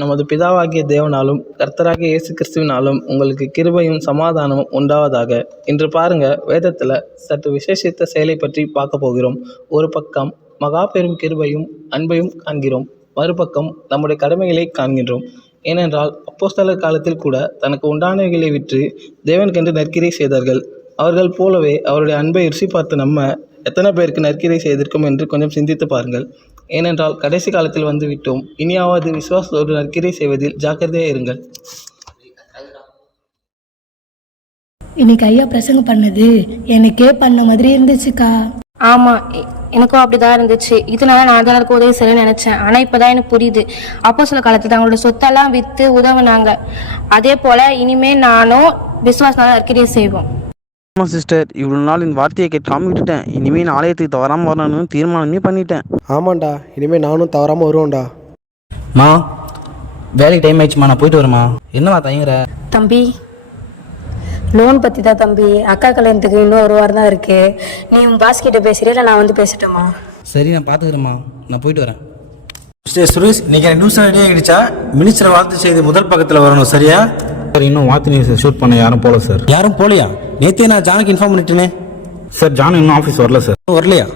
நமது பிதாவாகிய தேவனாலும் கர்த்தராகிய இயேசு கிறிஸ்துவினாலும் உங்களுக்கு கிருபையும் சமாதானமும் உண்டாவதாக. இன்று பாருங்க, வேதத்தில் சற்று விசேஷித்த செயலை பற்றி பார்க்க போகிறோம். ஒரு பக்கம் மகா பெரும் கிருபையும் அன்பையும் காண்கிறோம், மறுபக்கம் நம்முடைய கடமைகளை காண்கின்றோம். ஏனென்றால் அப்போஸ்தலர் காலத்தில் கூட தனக்கு உண்டானவைகளை விற்று தேவனுக்கென்று நற்கிரியை செய்தார்கள். அவர்கள் போலவே அவருடைய அன்பை ருசி பார்த்து நம்ம எத்தனை பேருக்கு நற்கிரியை செய்திருக்கும் என்று கொஞ்சம் சிந்தித்து பாருங்கள். ஏனென்றால் கடைசி காலத்தில் வந்து விட்டோம். இனியாவது விசுவாசத்தோடு நற்கிரியை செய்வதில் ஜாக்கிரதையாக இருங்கள். இன்னைக்கு ஐயா பிரசங்கம் பண்ணது எனக்கே பண்ண மாதிரி இருந்துச்சுக்கா. ஆமாம், எனக்கும் அப்படிதான் இருந்துச்சு. இதனால நான் தான் உதவி செய்யணும்னு நினைச்சேன். ஆனால் இப்போதான் எனக்கு புரியுது. அப்போ சில காலத்தில் தங்களோட சொத்தெல்லாம் விற்று உதவுனாங்க. அதே போல் இனிமேல் நானும் விசுவாசனால நற்கிரியை செய்வோம். ஆமாம் சிஸ்டர், இவ்வளோ நாள் இந்த வார்த்தையை கேட்காம விட்டுட்டேன். இனிமேல் நான் ஆலயத்துக்கு தவறாமல் வரணும்னு தீர்மானமே பண்ணிட்டேன். ஆமாண்டா, இனிமேல் நானும் தவறாமல் வருவோம்டா. மா, வேலைக்கு டைம் ஆயிடுச்சுமா, நான் போயிட்டு வரேம்மா. என்னம்மா தயங்குற? தம்பி, லோன் பற்றி தான் தம்பி. அக்கா கல்யாணத்துக்கு இன்னும் ஒரு வாரம் தான் இருக்கு. நீ உன் பாஸ் கிட்ட பேசுறியா இல்லை நான் வந்து பேசட்டுமா? சரி, நான் பார்த்துக்கிறேம்மா, நான் போயிட்டு வரேன். மிஸ்டர் சுரேஷ், இன்னைக்கு எனக்கு நியூஸ் ரெடி ஆகிடுச்சா? மினிஸ்டர் வாழ்த்து செய்தி முதல் பக்கத்தில் வரணும், சரியா? சார், இன்னும் வாத்து நியூஸ் ஷூட் பண்ண யாரும் போகல சார். யாரும் போகலையா? நேற்றே நான் ஜானுக்கு இன்ஃபார்ம் பண்ணிட்டேனே. சார், ஜான் இன்னும் ஆஃபீஸ் வரல சார். வரலையா?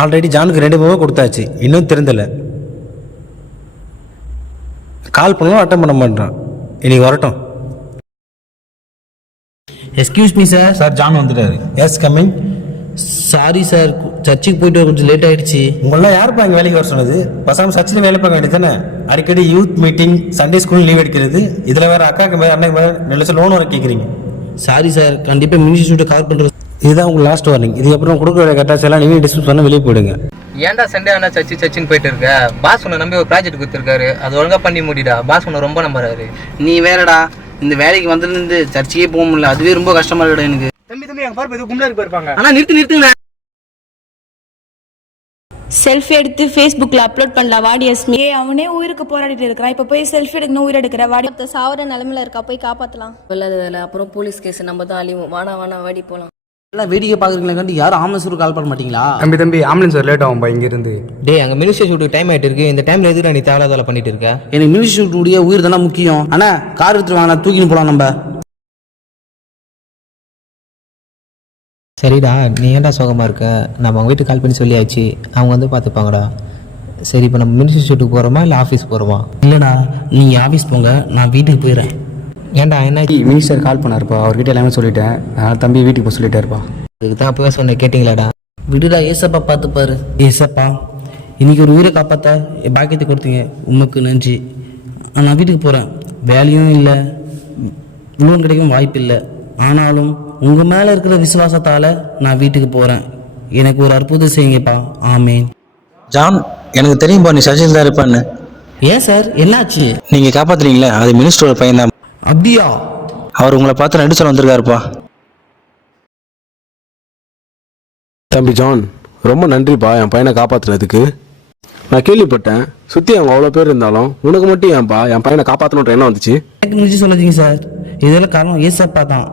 ஆல்ரெடி ஜானுக்கு 2 மூவ் கொடுத்தாச்சு, இன்னும் திறந்தலை. கால் பண்ணவும் அட்டன் பண்ண மாட்டேறான். இன்னைக்கு வரட்டும். Excuse me sir. Sir, John வந்துட்டாரு. Yes, coming. சாரி சார், சர்ச்சுக்கு போயிட்டு வர கொஞ்சம் லேட் ஆகிடுச்சு. உங்களெல்லாம் யாருப்பா இங்கே வேலைக்கு வர சொன்னது? பசங்க சர்ச்சில் வேலை பார்க்க வேண்டியது தானே? அடிக்கடி youth meeting, Sunday school leave எடுக்கிறது, இதில் வேறு அக்காவுக்கு மேலே அண்ணனுக்கு மேலே நிலச்ச லோன் வர கேட்குறீங்க. சாரி சார், கண்டிப்பாக மினிஸ்டர்கிட்ட கால் பண்ணுறேன். இதுதான் உங்களுக்கு லாஸ்ட் வார்னிங். இதுக்கப்புறம் கொடுக்குற கட்டாச்சு எல்லாம் நீங்கள் டிஸ்கஸ் பண்ண வெளியே போயிடுங்க. ஏன்டா சண்டே ஆனால் சர்ச்சின்னு போயிட்டு இருக்க? பாஸ் உன்னை நம்பி ஒரு ப்ராஜெக்ட் கொடுத்துருக்காரு, அது ஒழுங்காக பண்ணி முடிடா. பாஸ் உன்னை ரொம்ப நம்புறாரு. நீ வேறடா, இந்த வேலைக்கு வந்ததுலேருந்து சர்ச்சையே போக முடியல. அதுவே ரொம்ப கஷ்டமா இருக்குடா எனக்கு. தம்பி எங்க பார்ப்பது கும்பலாருக்கு போயிருப்பாங்க. ஆனால் நிறுத்துங்க. செல்ஃபி எடுத்து ஃபேஸ்புக்கில் அப்லோட் பண்ணலாம். வாடி எஸ்மி. அவனே உயிருக்கு போராடிட்டு இருக்கிறான். இப்போ போய் செல்ஃபி எடுக்கணும், உயிர் எடுக்கிற வாடி. சாவர நிலமையில இருக்கா, போய் காப்பாற்றலாம். இல்லாத வேலை, அப்புறம் போலீஸ் கேஸ் நம்ம தான் அழிவோம். வானா வாடி போகலாம். எல்லாம் வேடிக்கை பார்க்குறீங்களா? யாரும் ஆம்புலன்ஸுக்கு கால் பண்ண மாட்டீங்களா? தம்பி ஆம்புலன்ஸ் லேட் ஆகும்பா இங்கிருந்து. டே, அங்கே மினிஸ்டர் ஷூட்டுக்கு டைம் ஆகிட்டு இருக்கு. இந்த டைமில் எதுக்கு நீ தேவையில்லாத பண்ணிட்டு இருக்க? எனக்கு மினிஸ்டருடைய உயிர் தானே முக்கியம். ஆனால் கார் எடுத்துட்டு வாங்க, தூக்கின்னு போகலாம் நம்ம. சரிடா, நீ ஏன்டா சோகமாக இருக்க? நம்ம அவங்க வீட்டுக்கு கால் பண்ணி சொல்லியாச்சு, அவங்க வந்து பார்த்துப்பாங்கடா. சரி, இப்போ நம்ம மினிஸ்டர் ஷூட்டுக்கு போகிறோமா இல்லை ஆஃபீஸ் போகிறோமா? இல்லைடா, நீங்கள் ஆஃபீஸ் போங்க, நான் வீட்டுக்கு போயிடுறேன். ஏன்டா என்ன? மினிஸ்டர் கால் பண்ணாருப்பா, அவர்கிட்ட எல்லாமே சொல்லிட்டேன். தம்பி வீட்டுக்கு போய் சொல்லிட்டாருப்பா. இதுக்கு தான் அப்பவே சொன்னேன், கேட்டிங்களாடா? விடுடா, ஏசப்பா பார்த்துப்பாரு. ஏசப்பா, இன்னைக்கு ஒரு உயிரை காப்பாற்ற என் பாக்கியத்தை கொடுத்தீங்க, உமக்கு நன்றி. நான் வீட்டுக்கு போகிறேன். வேலையும் இல்லை, லோன் கிடைக்கும் வாய்ப்பு இல்லை. ஆனாலும் உங்கள் மேலே இருக்கிற விசுவாசத்தால் நான் வீட்டுக்கு போகிறேன். எனக்கு ஒரு அற்புதம் செய்யுங்கப்பா. ஆமேன். ஜான், எனக்கு தெரியும்பா நீ சர்ச்சில் தான் இருப்பான்னு. ஏன் சார், என்னாச்சு? நீங்கள் காப்பாற்றுறீங்களே, அது மினிஸ்டரோட பையன் தான். அப்படியா? அவர் உங்களை பார்த்து நடிச்சு சொல்ல வந்திருக்காருப்பா. தம்பி ஜான், ரொம்ப நன்றிப்பா என் பையனை காப்பாற்றுனதுக்கு. நான் கேள்விப்பட்டேன், சுற்றி அவங்க அவ்வளோ பேர் இருந்தாலும் உனக்கு மட்டும் ஏன்பா என் பையனை காப்பாற்றணுன்ற எண்ணம் வந்துச்சு? எனக்கு முடிச்சு சொல்லாதீங்க சார். இதெல்லாம் காரணம் ஏசப்பா தான்.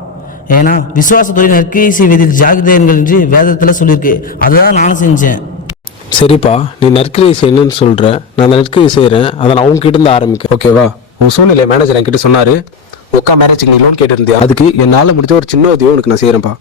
ஏன்னா விசுவாசத்தோடு நற்கிரியை செய்வதில் ஜாகிரதைகள் என்று வேதத்தில் சொல்லியிருக்கு. அதுதான் நானும் செஞ்சேன். சரிப்பா, நீ நற்கிரியை செய்யணும்னு சொல்கிற, நான் அந்த நற்கிரியை செய்கிறேன். அதை நான் உங்ககிட்ட இருந்து ஆரம்பிக்க, ஓகேவா? உன் சூழ்நிலை மேனேஜர் என்கிட்ட சொன்னார், உக்கா மேரேஜுக்கு நீ லோன் கேட்டு இருந்தியா, அதுக்கு என்னால் முடிஞ்ச ஒரு சின்ன உதவியும் உனக்கு நான் செய்கிறேன்ப்பா.